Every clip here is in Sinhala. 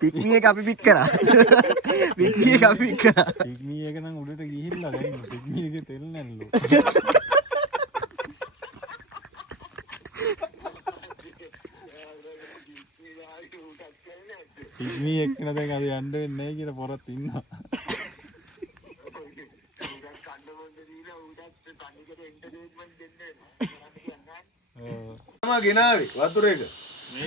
පික්මි එක අපි පික් කරා. පික්මි එක අපි පික් කරා. පික්මි එක නම් උඩට ගිහිල්ලා දැන් පික්මි එකේ තෙල් නැල්ලු. පික්මි එක්කන දැන් අද යන්න වෙන්නේ නැහැ කියලා පොරත් ඉන්නවා. මම ගෙනාවේ වතුර එක.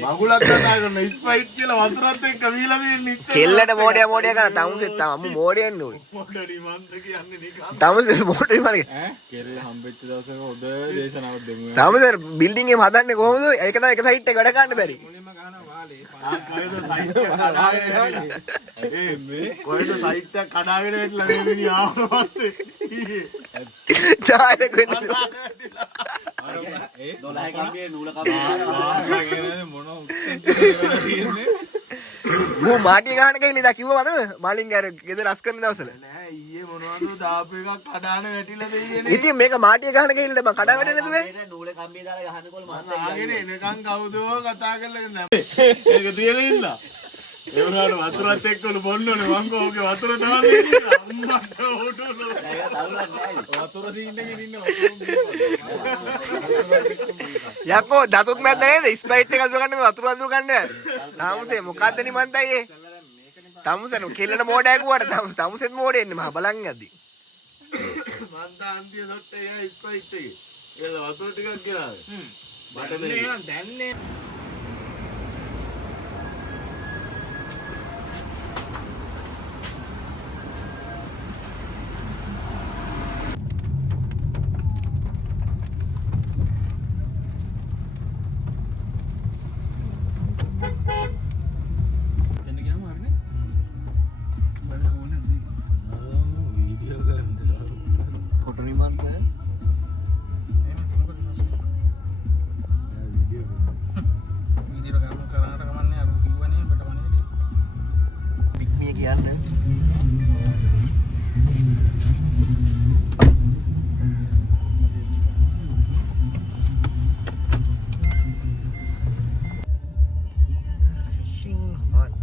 මගුලක් කතා කරන ස්ප්‍රයිට් කියලා වතුරත් එක්ක වීලා දෙන්නේ ඉතින්. කෙල්ලට මෝඩය කරන තමුසෙත් තම අම්මු මෝඩයන්නේ ඔය. මොඩරි මන්ද කියන්නේ නිකන්. තමුසේ මෝඩය මාර්ගේ. කෙල්ල හම්බෙච්ච දවසක හොඳ දේශනාවක් දෙමු. තමුසේ බිල්ඩින් එක හදන්නේ කොහොමද? ඒක තමයි එක සයිට් එක වැඩ ගන්න බැරි. මුලින්ම ගහනවා වාලේ. කොහෙද සයිට් එක කඩාගෙන ඒ මේ කොහෙද සයිට් එක කඩාගෙන ඉట్లా මේ මිනිහ ආවම පස්සේ චායක වෙන්න. 12 කම්බියේ නූල කම්බියේ මොන උත්තර තියෙන්නේ. මෝ මාටිය ගහන කෙල්ල ඉදා කිව්වා මතකද? මාලින් අර ගෙදර රස් කරන දවසල. නෑ ඊයේ මොනවද දාපු එකක් කඩාන වැටිලා දෙයියනේ. ඉතින් මේක මාටිය ගහන කෙල්ලට මම කඩා වැටෙන්නේ නැතුව. නූල කම්බිය දාලා ගහනකොට මහත්තයා ආගෙන එනකන් කවුදෝ කතා කරලා නෑ. ඒක තියලා ඉන්න. ඒ වුණාට වතුරත් එක්කලු බොන්න ඕනේ මං කෝගේ වතුර දාලා දෙන්නේ. අම්මට උඩුලෝ. වතුර දීන්නගෙන ඉන්න යකෝ දතුත් මැද්ද නේද? ස්ප්‍රයිට් එක අඳුර ගන්න මේ වතුර අඳුර ගන්න. තමුසේ මොකද්ද නිමන්තයි ඒ? තමුසේ නෝ කෙල්ලට මෝඩය කිව්වට තමුසෙත් මෝඩේ ඉන්නේ මහා බලන් යද්දි. මං දාන්තිය සොට්ට එයා ස්ප්‍රයිට් එකේ. ඒක වතුර ටිකක් ගෙනාවේ. මට මේ දැන්නේ ෆොටෝ නිමන්ත වීඩියෝ ගන්න කරාට කමන්නේ අර කිව්වනේ බට වනේ. පික්මිය කියන්නේ fishing hut.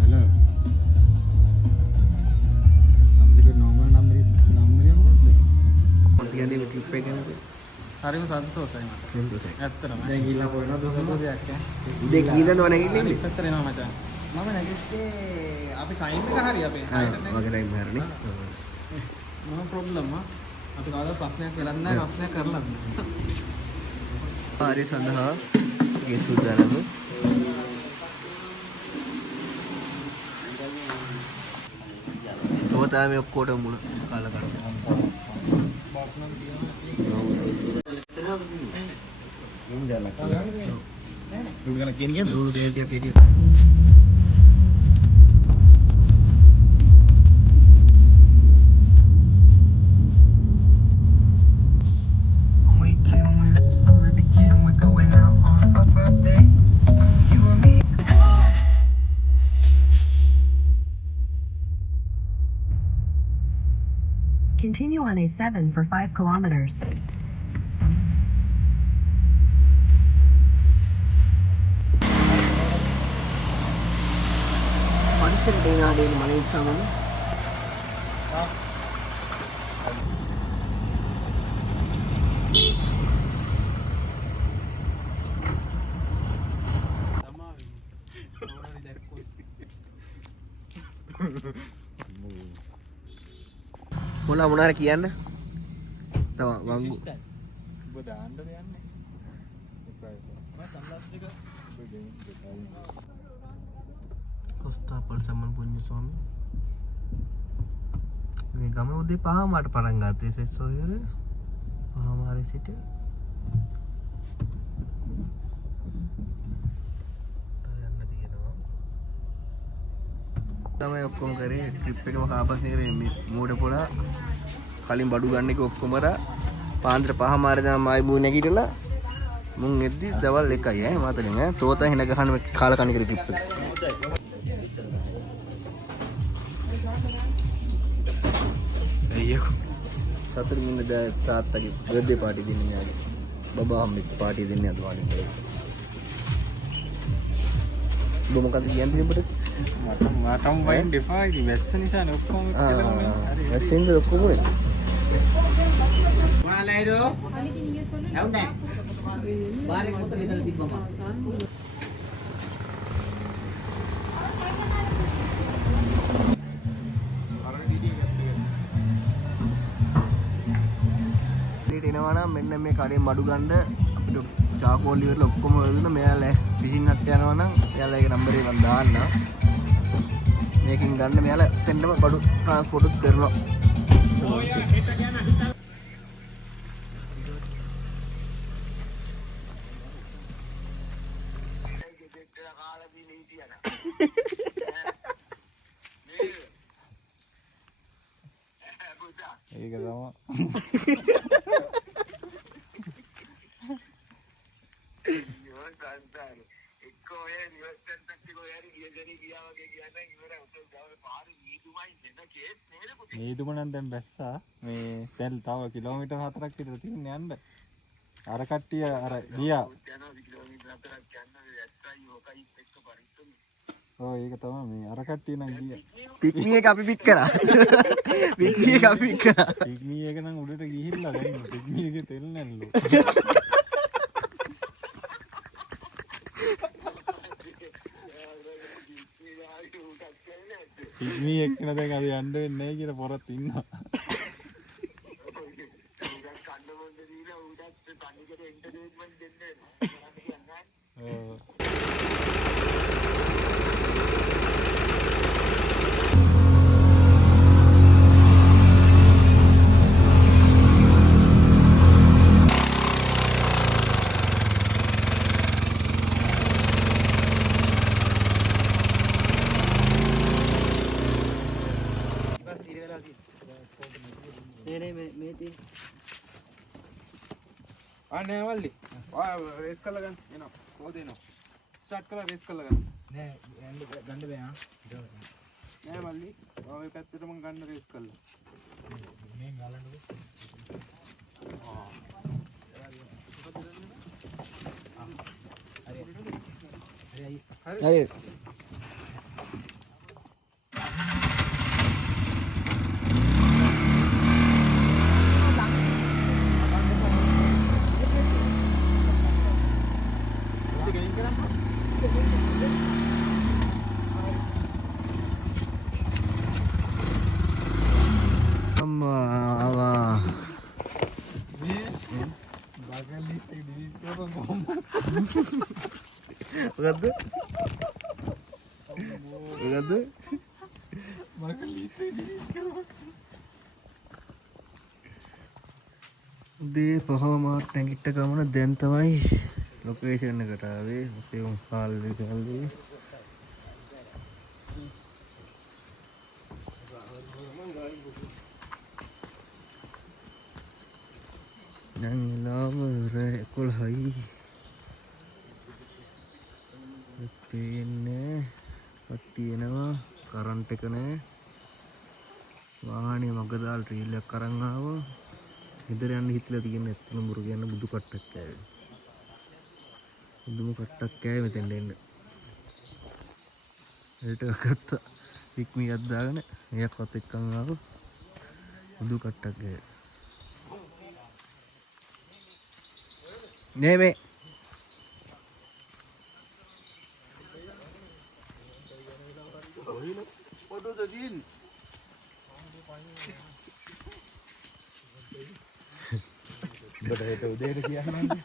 hello නම්බරේ normal නම්බරේ මොකක්ද? කියන්නේ ක්ලිප් එක ගැනද? හරිම සතුටුසයි මට. සෙන්දෝසයි. ඇත්තටම. දැන් ගිහිල්ලා පොරන දුන්නොත් දෙයක් ඈ. උදේ කීයද නැගිටින්නේ? පැත්තට එනවා මචං. මම නැගිට්ටේ අපි ටයිම් එක හරි අපේ. වගේ ටයිම් හරිනේ. මොන ප්‍රොබ්ලම් අපි කාලා ප්‍රශ්නයක් වෙලක් නැහැ ප්‍රශ්නයක් කරලා. පාරේ සඳහා ගේ සූදානම. තෝතා මේ ඔක්කොට මුල කාලා කරනවා. Continue on A7 for 5 kilometers. පරිසරේ නාඩේ මලේ සමන. මොනාර කියන්න? තව වංගු. ඔබ දාන්නද යන්නේ? කොස්තාපල් සම්මන් පුඤ්ඤ ස්වාමී. මේ ගම උදේ 5:00ට පටන් ගත්තේ සෙස්සෝයර. 5:00 සිට තමයි ඔක්කොම කරේ ට්‍රිප් එකම කාපස් නේ කරේ මෝඩ පොලා කලින් බඩු ගන්න එක ඔක්කොම අර පාන්දර 5:00 දම ආයි බූ නැගිටලා මුන් එද්දි දවල් 1යි ඈ මාතලෙන් ඈ තෝතා හින ගහන කාල කණි කරේ ට්‍රිප් එක. අයියෝ සතුටින් ඉන්න තාත්තගේ බර්ත්ඩේ පාටි දෙන්නේ මෙයාගේ. බබා හම්බෙත් පාටි දෙන්නේ අද වගේ. ඔබ මොකද කියන්නේ උඹට? මටම වයින් දෙපා ඉතින් වැස්ස නිසා නේ ඔක්කොම කෙලවන්නේ. හරි. වැස්සෙන්ද ඔක්කොම වෙන්නේ? මොනාලයිරෝ? ඇවුන්දා. බාරේ පොත මෙතන තිබ්බම. එනවා නම් මෙන්න මේ කඩේ මඩු ගන්න අපිට චාකෝල් ඉවරලා ඔක්කොම වලදුන මෙයාලා ෆිෂින් හට් යනවා නම් එයාලා ඒ නම්බරේ මම දාන්න මේකෙන් ගන්න මෙයාලා එතනම බඩු ට්‍රාන්ස්පෝර්ට් උත් කරනවා ඒක තමයි නීදුම නම් දැන් බැස්සා මේ සෙල් තව කිලෝමීටර් 4ක් විතර තියෙන යන්න අර කට්ටිය අර ගියා ඔව් ඒක තමයි මේ අර කට්ටිය නම් ගියා පික්නි එක අපි පික් කරා පික්නි එක අපි පික් කරා පික්නි එක නම් උඩට ගිහිල්ලා දැන් පික්නි එකේ තෙල් නැල්ලු පික්නි එක්කන දැන් අපි යන්න වෙන්නේ නැහැ කියලා පොරත් ඉන්නවා අනේ වල්ලි රේස් කරලා ගන්න එනවා කොහොද එනවා ස්ටාර්ට් කරලා රේස් කරලා ගන්න නෑ ගන්න බෑ නෑ වල්ලි ඔය පැත්තට මම ගන්න රේස් කරලා මේ ගලන්නකො හරි Berapa? Berapa? makan listrik di උදේ පහමාට නැගිට ගමන දැන් තමයි ලොකේෂන් එකට ආවේ අපේ උන් කාල්වේ ගල්වේ දැන් වෙලාව 11යි තියෙන්නේ කට්ටිය එනවා කරන්ට් එක නැහැ වාහනේ මග දාලා රීල් එකක් අරන් ආවා ඉදර යන්න හිතලා තියෙන එතන මුරු කියන්න බුදු කට්ටක් කෑවේ බුදුම කට්ටක් කෑවේ මෙතෙන් එන්න ඒට ගත්ත පික්මි එකක් දාගෙන එයාකත් එක්කන් ආවා බුදු කට්ටක් කෑවේ නේ මේ ෆොටෝ දෙන්න බඩේට උදේට කියන්නේ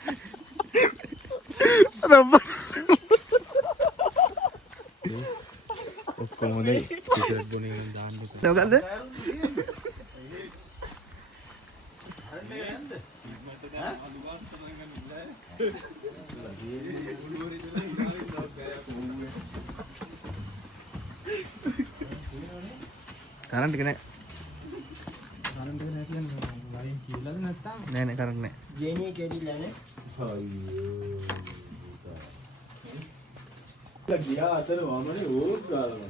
ඔක්කොම හොඳයි ටිකට් ගොනින් දාන්න මොකද්ද කරන්ට් එක නැහැ කරන්ට් එක නැහැ කියන්නේ ලයින් කියලාද නැත්තම් නෑ නෑ කරන්ට් නැහැ ජේනී කෙඩිලා නේ ගියා අතර වමනේ ඕත් ගාලා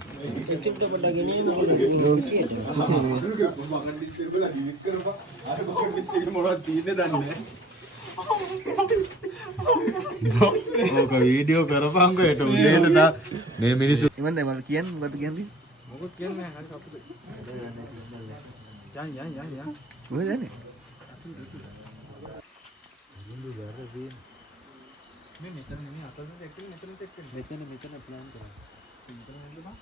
ඕක වීඩියෝ කරපංකෝ ඒට උදේට මේ මිනිස්සු ඉවන්ද මම කියන්නේ මොකද කියන්නේ මොකද කියන්නේ හරි සතුටුයි. යන්. මොකද යන්නේ මේ මෙතන මේ අතන දෙකෙන් මෙතන ප්ලෑන් කරා. මෙතන නෙල්ලපා.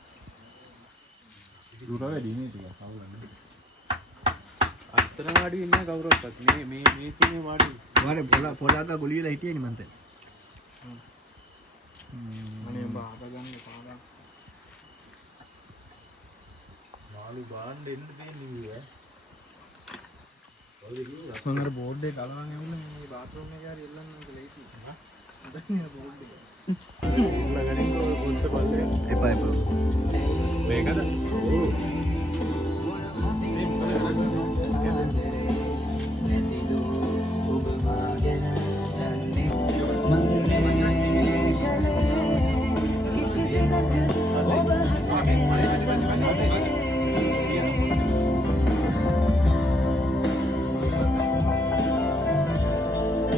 දුර වැඩි නේ ටික කවුරුන්නේ. අතන වාඩි ඉන්නේ කවුරුවක්වත් මේ තුනේ වාඩි. වාඩි පොලාක ගොලි වෙලා හිටියනේ මන්ට අනේ බාප ගන්න පාඩම්. මාළු බාන්න එන්න දෙන්නේ සොනර බෝඩ් එක ගලවන්න යන්නේ මේ බාත්රූම් එකේ හරි එල්ලන්න කියලා හිටියා. දැන් බෝඩ් එක. ළඟදී පොල්ත බලන්න. එපා මේකද?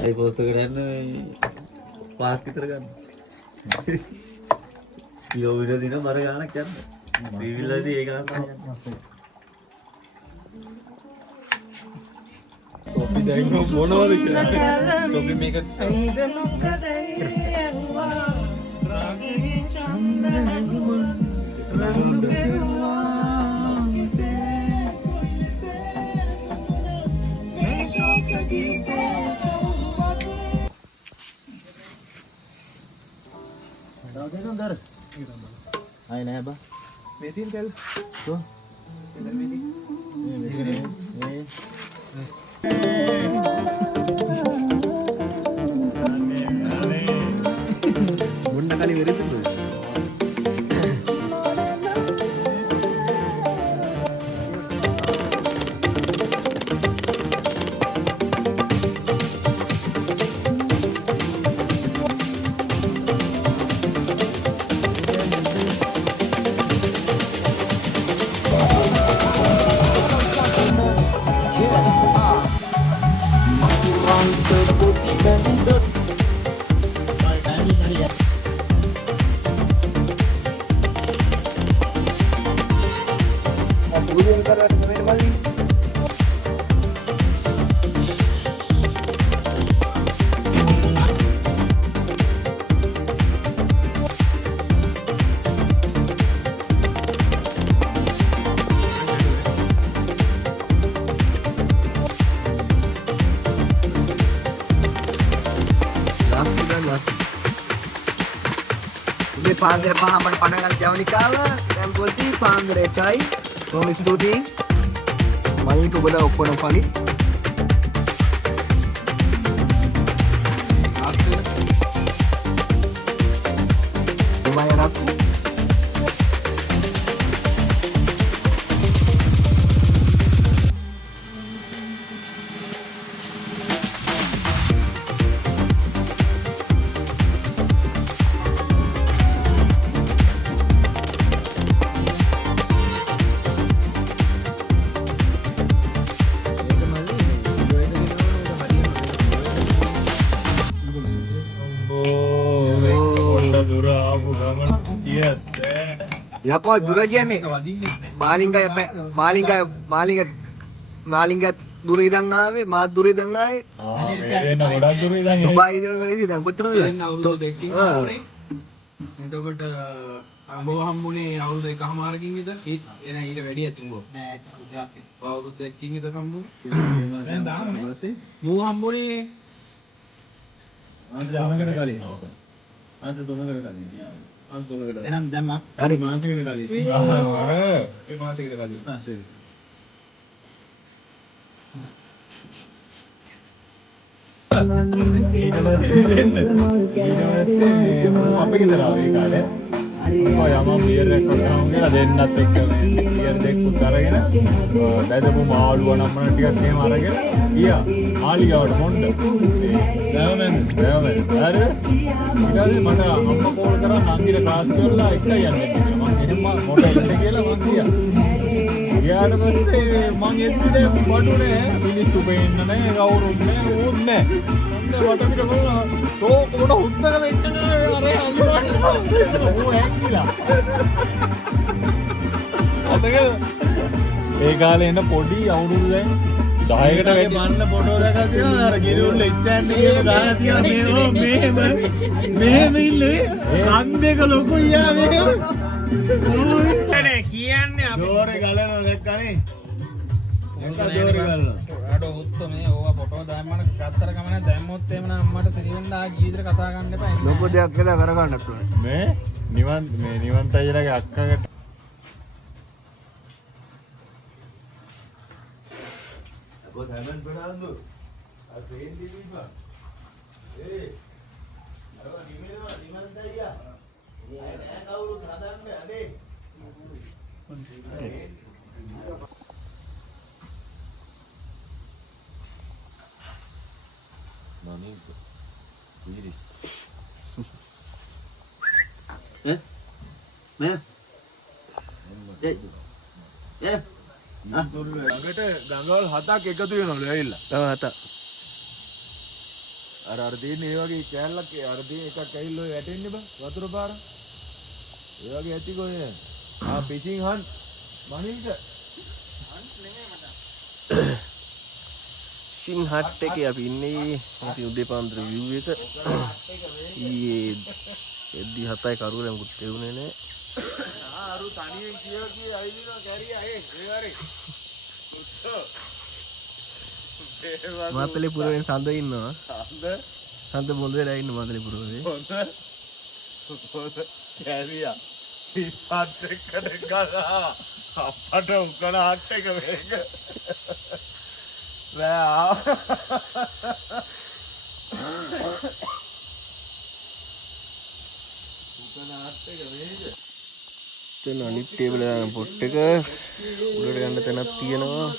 ඒ පෝස්ට් එක ගන්න පාක් විතර ගන්න. කිලෝමීටර් දින බර ගානක් යන්න. ත්‍රිවිල්ලදී ඒ ගානක් යන්න. කොපි දැන් මොනවද කියන්නේ? කොපි මේක ආයි නෑ බා. මෙතින් තෙල් කො? තෙල් මෙති. මේ බොන්න කලින් වෙරෙද්ද පාන්දර 5 අපට පටන් ගන්න ජවනිකාව දැන් පොල්ටි පාන්දර 1යි කොහොම ස්තුතියි මල්ලික ඔබද ඔක්කොම පලි දුබයි රක්කු යකෝ දුර කියන්නේ මාලිංග දුර ඉඳන් ආවේ මාත් දුර ඉඳන් ආවේ වෙන ගොඩක් දුර ඉඳන් දුබයි ඉඳන් දැන් කොච්චරද අවුරුදු දෙකකින් එතකොට අම්බෝ හම්බුනේ අවුරුදු එකමාරකින් විතර එන ඊට වැඩි ඇතුඹෝ නෑ අවුරුදු දෙකකින් විතර හම්බුනේ දැන් දාන්නේ ඊපස්සේ මූ හම්බුනේ අන්ත තුනකට කලින් එහෙනම් දැන් හරි මාසෙකට කලින් ඒ මාසෙකට කලින් සரி අපේ ගෙදර ආවේ කාලේ යම බියර් එකක් ගහමු කියලා දෙන්නත් එක්ක බියර් දෙකක් අරගෙන බැදපු මාළුව නම්මන ටිකක් එහෙම අරගෙන ගියා මාලිගාවට මොණ්ඩ බෑමෙන් හරි ඊට මට අම්මා කෝල් කරා නංගිට ක්ලාස් කරලා එකයි යන්නේ කියලා මම එහෙම මොකද ඉන්නේ කියලා මම ගියා ඊට පස්සේ මං එන්නේ බඩුනේ මිනිස්සු පෙන්න නැහැ කවුරුත් නැහැ ඌත් නැහැ මොන්ද වටපිට බලනවා තෝ කොඩ හුත්තක වෙන්නේ අර අල්ලනවා ඌ ඇක්කිලා අතක ඒ කාලේ එන පොඩි අවුරුදු දැන් 10කට වැඩි මන්න ෆොටෝ දැකලා තියෙනවා අර ගිරුල්ල ස්ටෑන්ඩ් එකේ දාලා තියෙනවා මෙහෙම ඉන්නේ කන් දෙක ලොකුයි යා මේක කියන්නේ අපි දෝරේ ගලනවා දැක්කනේ එක දෝරේ ගලනවා අඩෝ උත්තමේ ඕවා ෆොටෝ දාන්න ගත්තර ගමන දැම්මොත් එහෙම නම් අම්මට සිරිවන්දා ජීවිතේ කතා කරන්න එපා ලොකු දෙයක් කියලා කරගන්නත් ඕනේ මේ නිවන් තයිලගේ අක්කකට Good heaven, Fernando. I trained the people. Hey, ළඟට ගඟවල් 7ක් එකතු වෙනවලු ඇවිල්ලා. ඔව් 7ක්. අර තියෙන ඒ වගේ කෑල්ලක් අර තියෙන එකක් ඇවිල්ලා ඔය වැටෙන්නේ බා වතුර පාර. ඒ වගේ ඇති කොහේ? Fishing Hunt මනින්ද? හන්ට් නෙමෙයි මට. ෆිෂින් හට් එකේ අපි ඉන්නේ ඉතින් උදේ පාන්දර view එක. ඊයේ එද්දි 7යි කරුවලම කුත් එවුනේ නේ. අරු තනියෙන් කිය අයිදිනවා කැරියා ඒ වරේ. මාතලේ පුරවෙන් සඳ ඉන්නවා. සඳ සඳ බොඳ වෙලා ඉන්න මාතලේ පුරවේ. හොඳ කැරියා. පිස්සත් එක්කද ගලා අපට උකන හට් එක මේක. රෑ උකන හට් එක මේක. තන අනිත් ටේබල් එක පොට් එක උඩට ගන්න තැනක් තියෙනවා.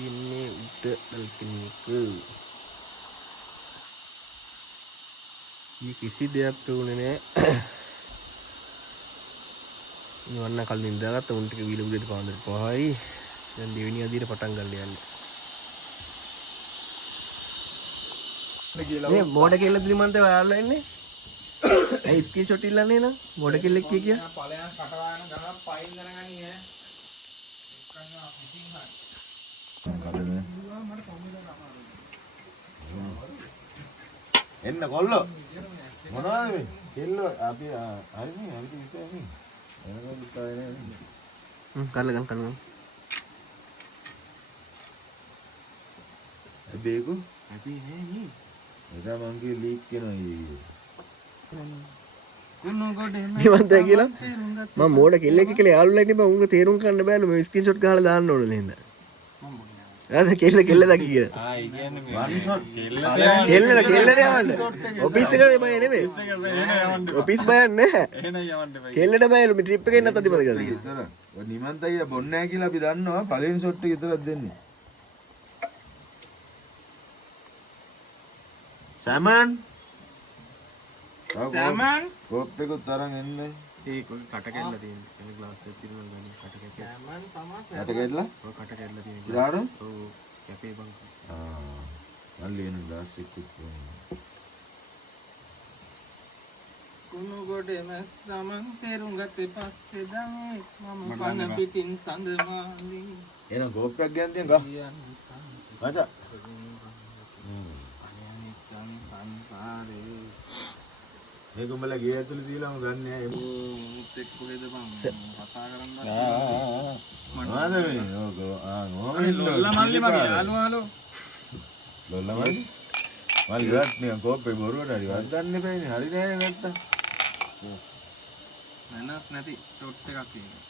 Ini udah balcony ke. Ini kisi dia punya ni. Ini warna kalau ninda kan tahun ke bilu udah dipanggil pahai dan dia ini ada patang galian. Ni modal kelat di mana tu ada ini? Screenshot ilan ni na? Modal kelat kya? එන්න කොල්ලෝ මොනවද මේ කෙල්ලෝ අපි හරිනේ අපි ඉතින් එනකම් ඉස්සරහේ නේ කරලගන්න බේකු අපි නේ නේ එදා මං කිය ලීක් කරනවා නිවන්ත කියලා මම මෝඩ කෙල්ලෙක් කියලා යාළුවලා ඉන්නේ බං උන්ව තේරුම් ගන්න බෑලු මේ ස්ක්‍රීන්ෂොට් ගහලා දාන්න ඕනේ නේද අද කෙල්ල දකි කියලා ආයි කියන්නේ මේ වන් ෂොට් කෙල්ලට යවන්න ඔෆිස් එකට බය නෙමෙයි ඔෆිස් බය නැහැ එහෙනම් යවන්න බෑ කෙල්ලට බයලු මේ ට්‍රිප් එකේ එන්නත් අතිපද කියලා විතර ඔය නිමන්ත අයියා බොන්නේ නැහැ කියලා අපි දන්නවා පළවෙනි ෂොට් එක විතරක් දෙන්නේ සෑමන් කෝප් එකත් තරන් එන්නේ ඒක කට කැල්ල තියෙන්නේ එන ග්ලාස් එකක් තියෙනවා ගන්නේ කට කැල්ල සෑමන් තමයි කට කැල්ල ඔය කට කැල්ල තියෙන දාන ඔව් කැපේ බං මල්ලි එන ග්ලාස් එකක් තියෙනවා කුණු ගොඩේ මැස්සමන් තෙරුම් ගත්තේ පස්සේ දනේ මම පන පිටින් සඳ මාලි එන කෝප් එකක් ගන්න තියන් ගහ මචං සංසාරේ මේක උඹලා ගේ ඇතුලේ තියලාම ගන්න නෑ මුත් එක්ක කොහෙද බං කතා කරන්න මොනවද මේ ඕක ලොල්ලා මල්ලි මගේ හලෝ ලොල්ලමයි. මල් ඉවත් නිකන් කෝප්පේ බොරුවට හරි වද්දන්න එපෑනේ. හරි නෑනේ නැත්තම්. මනස් නැති ෂොට් එකක් ඉන්නේ.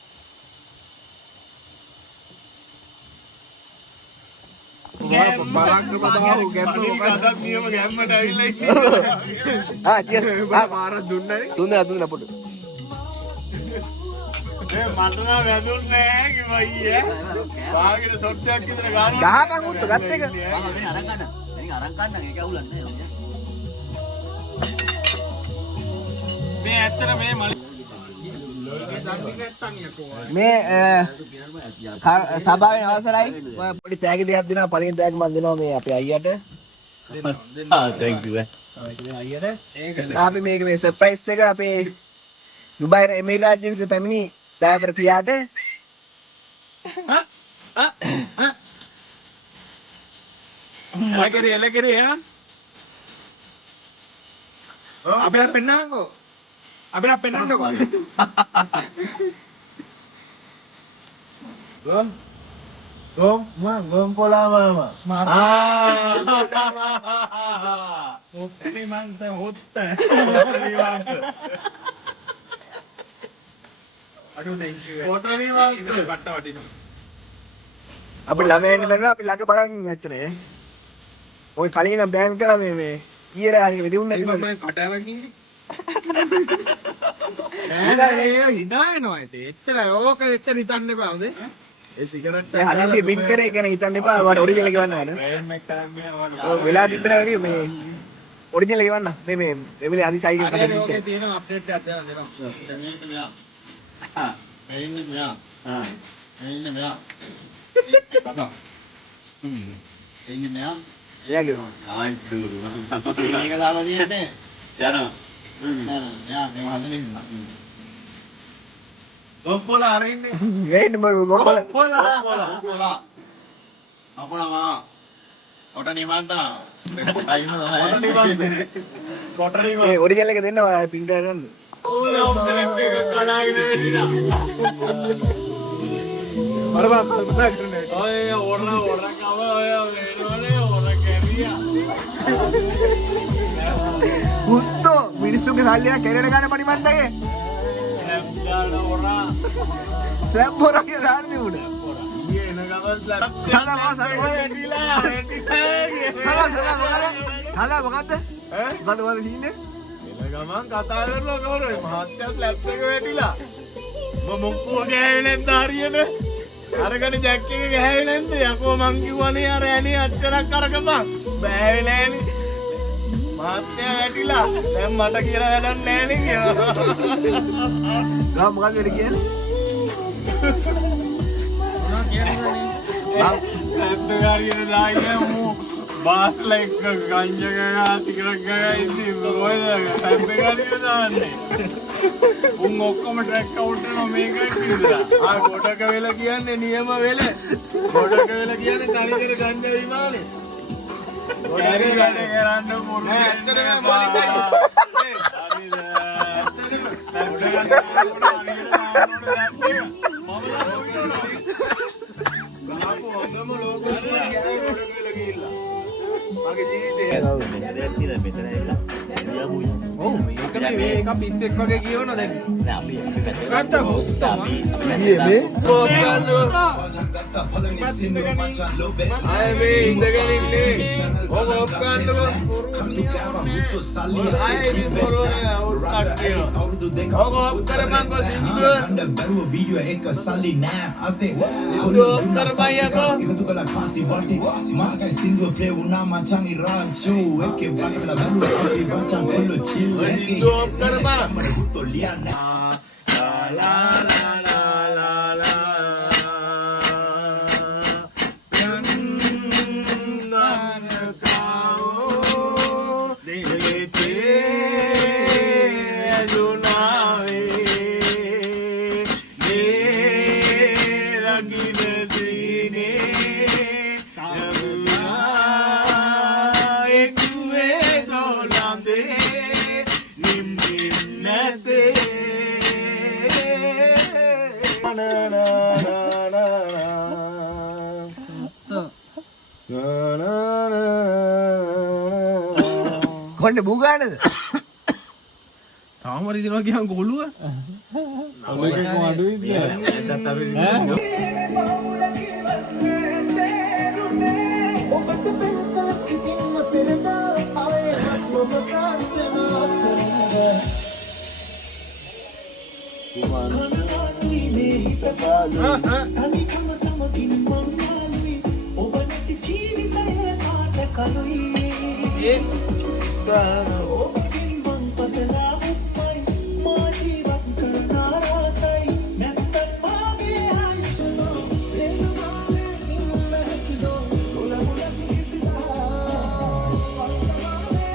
පාරක් දුන්නා පොඩු. ගහපන් උත්තු ගත්ත එක. අරන් ගන්න ඒක අවුලන්නේ මේ සභාවෙන් අවසරයි. මම පොඩි තෑගි දෙකක් දෙනවා. පළවෙනි තෑගි මම දෙනවා මේ අපේ අයියට. thank you අයියට. අපි මේක මේ සර්ප්‍රයිස් එක අපේ දුබයි එමිරේට් රාජ්‍යයට පැමිණි දායකර පියාට අපිට පෙන්නන්නකෝ. අපිට පෙන්නන්නකෝ. ගොම් පොලා මාමා. ඔත්තේ මන්ත හොත්ත. අඩු thank you. කොටනේ මන්ත. බට්ට වටිනවා. අපි ළමයන් බැලුවා අපි ළඟ බලන් ඇත්තනේ. ඔය කලින් නම් බෑන් කරා මේ කීයර හරි වෙදුන්නේ නැති මම කටාවකින් නෑ හිනාවෙනවා ඉතින් එච්චර ඕක එච්චර හිතන්න එපා හොඳේ ඒ සිගරට් මේ හදිසියෙ බින් කරේ ගැන හිතන්න එපා. මට ඔරිජිනල් ගෙවන්න ඕන. ප්‍රේම් එක තමයි ඔව් වෙලා තිබෙනවා වගේ මේ ඔරිජිනල් ගෙවන්න. මේ එවිලේ හදිසි අයින් අර කරලා ඕකේ තියෙන අප්ඩේට් එකක් දෙනවා. එයාගේ ගොම් පොලා අර ඉන්නේ. වෙන්න මම ගොම්බල ඒ ඔරිජිනල් එක දෙන්න ඔයා පින්ටර් ගන්න. බලපන් කල්පනා කරන්නේ. උත්තෝ මිනිස්සුගේ සල්ලිය කෙරෙන ගන්න පරිමන්දගේ ස්ලැබ් බොරා කියලා දාන්න දෙමුද සලා මොකද්ද මොකද්ද වල හින්නේ එල ගමන් කතා කරනවා කවුරුයි මහත්තයා ස්ලැබ් එක වැටිලා මම මොක්කෝ ගෑවේ නැද්ද හරියට අරගෙන ජැක් එක ගෑවේ නැද්ද යකෝ මං කිව්වනේ අර ඇණි අච්චරක් අරගපන් බෑවේ නෑනේ මහත්තයා වැටිලා දැන් මට කියලා වැඩක් නෑනේ කියලා ගා මොකක්ද වෙන්නේ කියන්නේ ඇත්තගාරියට දාගෙන මූ බාස්ල එක්ක ගංජ ගගා තිකරක් ගගා ඉතින් මොකද ඇත්තගාරියට දාන්නේ උන් ඔක්කොම ට්‍රැක් අවුට් වෙනවා මේකට විතරලා ආ ගොඩක වෙලා කියන්නේ නියම වෙල ගොඩක වෙලා කියන්නේ තනිකර ගංජ විමානේ ගොඩක වැඩ කරන්න පුළුවන් නෑ ඇත්තටම මොනිටයි මේක පිස්සෙක් වගේ කියවන දැන් මොකන්නේ බුගානද? තාම රිදෙනවා කියන් ගොළුව. ඔලුවේ කොහොම අඩුයිද?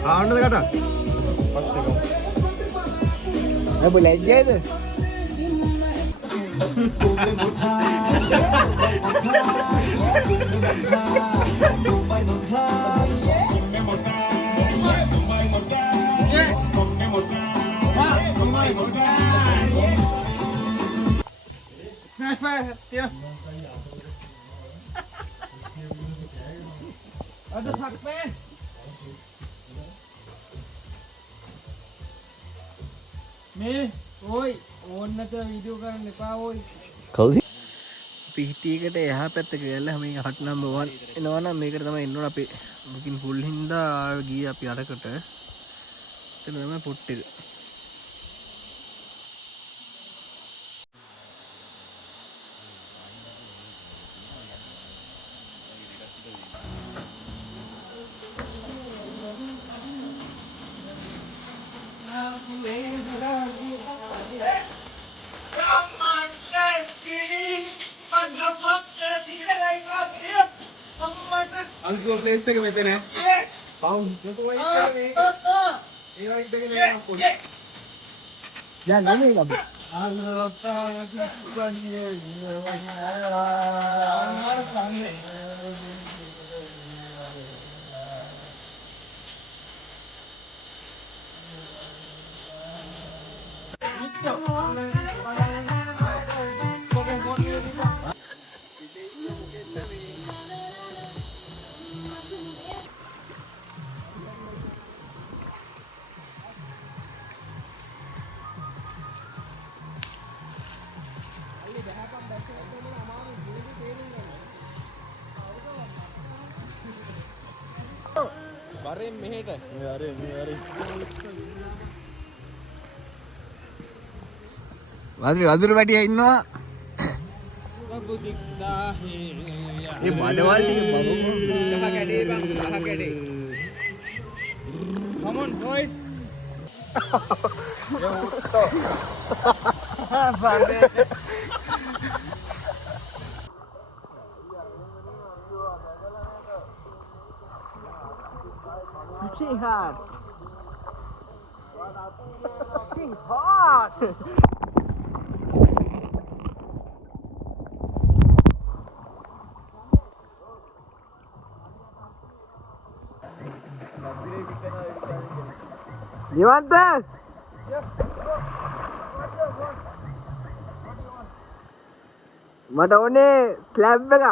ආන්නද කට. ඔබ ලැජ්ජයිද? අද සක්මේ. මේ ඕයි ඕන්නත වීඩියෝ කරන්න එපා ඕයි. කවුද? පිහිටියකට එහා පැත්ත ගියලා මේක හට් නම්බර් 1 එනවනම් මේකට තමයි එන්න ඕන අපි බුකින් ෆුල් හින්දා ගියේ අපි අරකට. එතන තමයි පොට් එක. අංකුව ප්ලේස් එක මෙතන. පවුන් කොහොමද ඉන්නේ? ඒවා ඉඳගෙන යනවා පොඩි. දැන් ගමේ අපි. වරෙන් මෙහෙට. වතුර වැටියා ඉන්නවා. ඒ බඩවල් ටික බබකෝ. කහ කැඩේ බං කහ කැඩේ. Come on boys. She hot. She hot. You want that? මට ඕනේ ස්ලැබ් එක.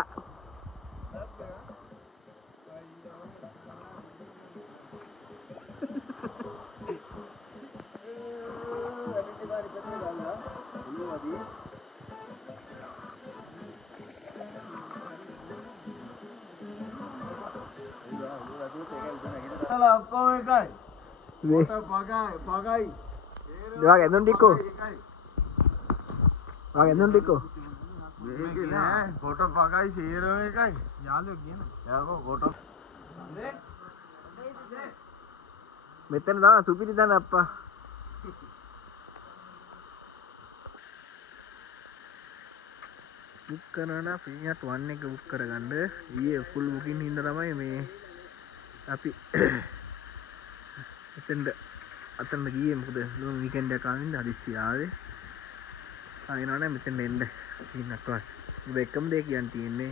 Wag endon dikko. Wag endon dikko. මේකේ නෑ ෆොටෝ පගයි ෂෙයාර් එකයි. යාළුවෝ කියන. යාළුවෝ ෆොටෝ. මෙතන තමයි සුපිරි දන අප්පා. බුක් කරනවා ෆ්‍රීහට් 1 එක බුක් කරගන්න. ඊයේ ෆුල් බුකින් හින්දා තමයි මේ අපි අතන ගියේ මොකද ලොන් වීකෙන්ඩ් එකක් ආවින්ද හදිස්සි ආවේ. ආයෙනවනේ මෙතෙන් එන්න ඉන්නක්වත්. ඔබ එකම දේ කියන්න තියෙන්නේ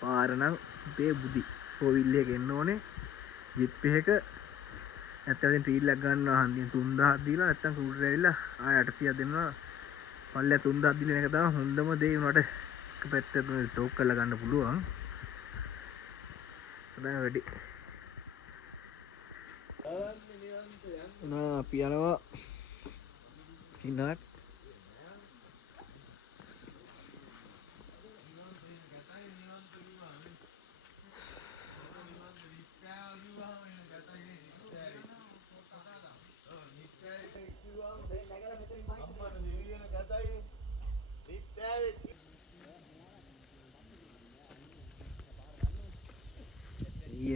පාර නම් මේ බුදි ෆෝවිල් එක එන්න ඕනේ. ජිප් එක නැත්නම් ට්‍රීල් එකක් ගන්නවා හන්දියෙන් 3000ක් දීලා නැත්නම් කූටර් ඇවිල්ලා ආය 800ක් දෙනවා. පල්ලෙ 3000ක් දීලා එක තමයි හොඳම දේ උනට එක පැත්තකට ටෝක් කරලා ගන්න පුළුවන්. තමයි වැඩි. අපි යනවා කිනාට්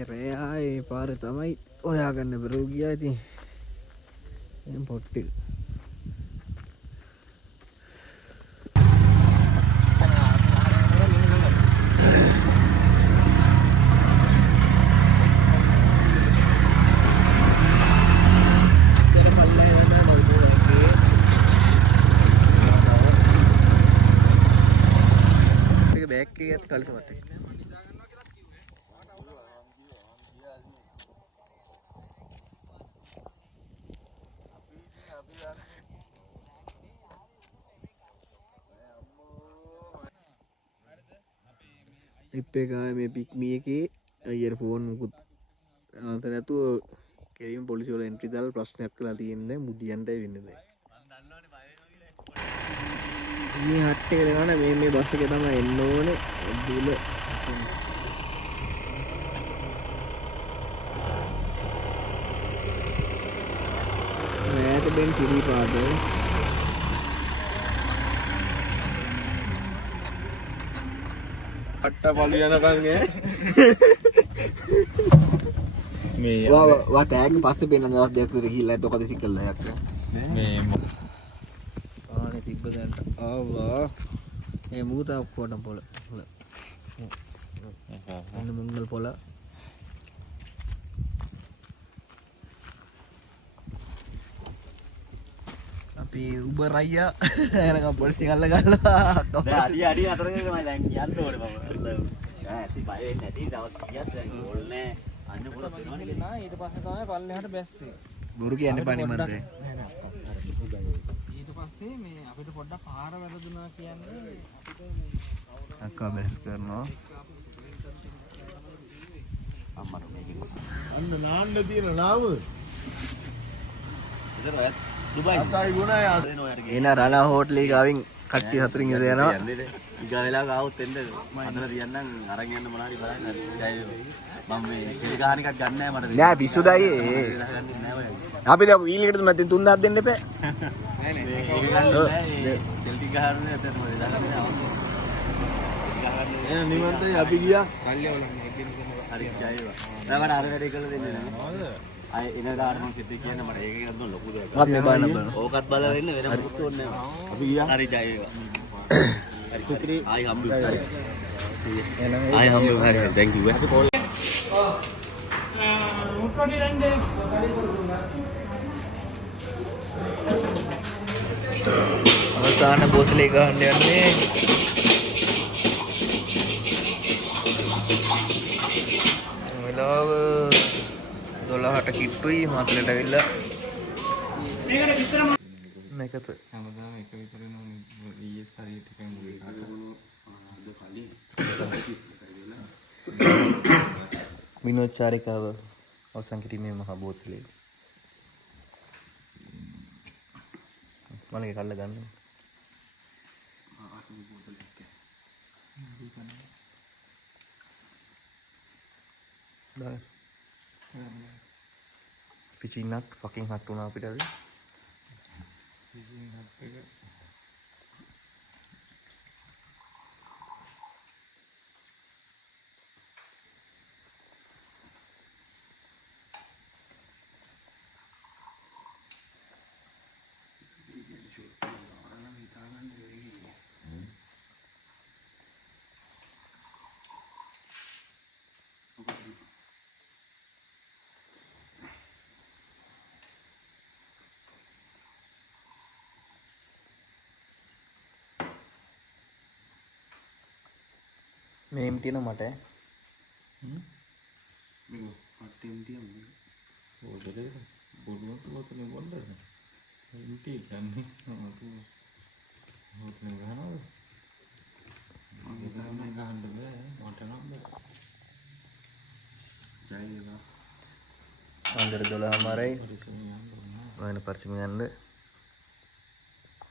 රෑ ඒ පාර තමයි ඔයාගන්න බරෝ ගියා ඉතින් පොට්ටි බෑක් එකත් කලිසමත් ට්‍රිප් එක මේ පික්මී එකේ අයියර ෆෝන් මුකුත් අන්ත නැතුව කෙලින් පොලිසි වල එන්ට්‍රි දාලා ප්‍රශ්නයක් කරලා තියෙන්නේ මුදියන්ට වෙන්නේ නැහැ. මේ හට් එක ගන්න මේ බස් එකේ තමයි එන්න ඕනේ. දුල මෑට බෙන් සිරිපාද අට්ට පලු යනකන්ගේ මේ වා තෑග් පස්සේ පෙන්නන දවස් දෙකක් විතර ගිහිල්ලා එතකොට කද සිකල්ලා යක් මේ ආනේ තිබ්බ දැන්ට ආවා මේ මූතා ඔක්කොටම පොළ අන්න මුංගල් පොළ අපි උබර් අයියා එනකම් පොලිසිය අල්ල ගන්නවා දැන් අඩි අතරේ තමයි දැන් කියන්න ඕනේ මම ඇති බය වෙන්නේ නැති දවස් කීයක් දැන් ඕල්නේ අන්න පොළ වෙනවනේ නා ඊට පස්සේ තමයි පල්ලෙහාට බැස්සේ බොරු කියන්න බණි මන්ද ඊට පස්සේ මේ අපිට පොඩ්ඩක් පාර වැරදුනා කියන්නේ අපිට මේ අක්කා බැස් කරනවා අම්මට මේකේ අන්න නාන්න තියෙන නාම ඉතින් දුබයි අසයි ගුණයි එන රණා හෝටලේ ගාවින් කට්ටිය සතුටින් ඉඳ යනවා ඊගා වෙලාව ගාවොත් එන්න අතර තියන්නම් අරන් යන්න මොනවාරි බලන්න ජය මම මේ කෙලි ගහන එකක් ගන්න නැහැ මට නෑ පිස්සුදයි නෑ ඔය අපි දැන් වීල් එකට තුනක් 3000ක් දෙන්න එපා නෑ නෑ ඒක ගන්න නෑ කෙලි ගහන්නේ අතට මොකද දාගන්නේ එන නිවන්තයි අපි ගියා සල්ලි වලන්නේ එකින් හරි ජයවා දැන් අර වැඩේ කරලා දෙන්නේ නෑ අය එන දාර මම සිද්ධ කියන්න මට ඒක ගන්න ලොකු දෙයක් මත් මේ බලන්න බලන්න ඕකත් බලලා ඉන්න වෙන මොකුත් ඕනේ නෑ අපි ගියා හරි ජයවා හරි සුත්‍රි ආයි හම්බු හරි ආයි හම්බු හරි thank you අපි කෝල් අවසාන බෝතලේ ගහන්න යන්නේ වෙලාව 12ට කිට්ටුයි මාතලට ඇවිල්ලා මේකත හැමදාම එක විතරනේ ඊයේ හරියට එකම මුගේ කාට විනෝද් චාරිකාව අවසන් කිරීමේ මහා බෝතලේ මලගේ කල්ල ගන්න fishing nut fucking hot වුණා අපිට අද fishing hut එක මේම් තියෙන මට මේක හට්ටෙන් තියන්නේ බෝතලේ බොඩුවක් බෝතලේ බොන්නද ඉන්ටි කියන්නේ බෝතලේ ගහනවද මම ගහන්න බෑ මට නම් බෑ ජයවා අන්දර 12:00මාරයි. ඔයන පරිස්සමින් යන්න.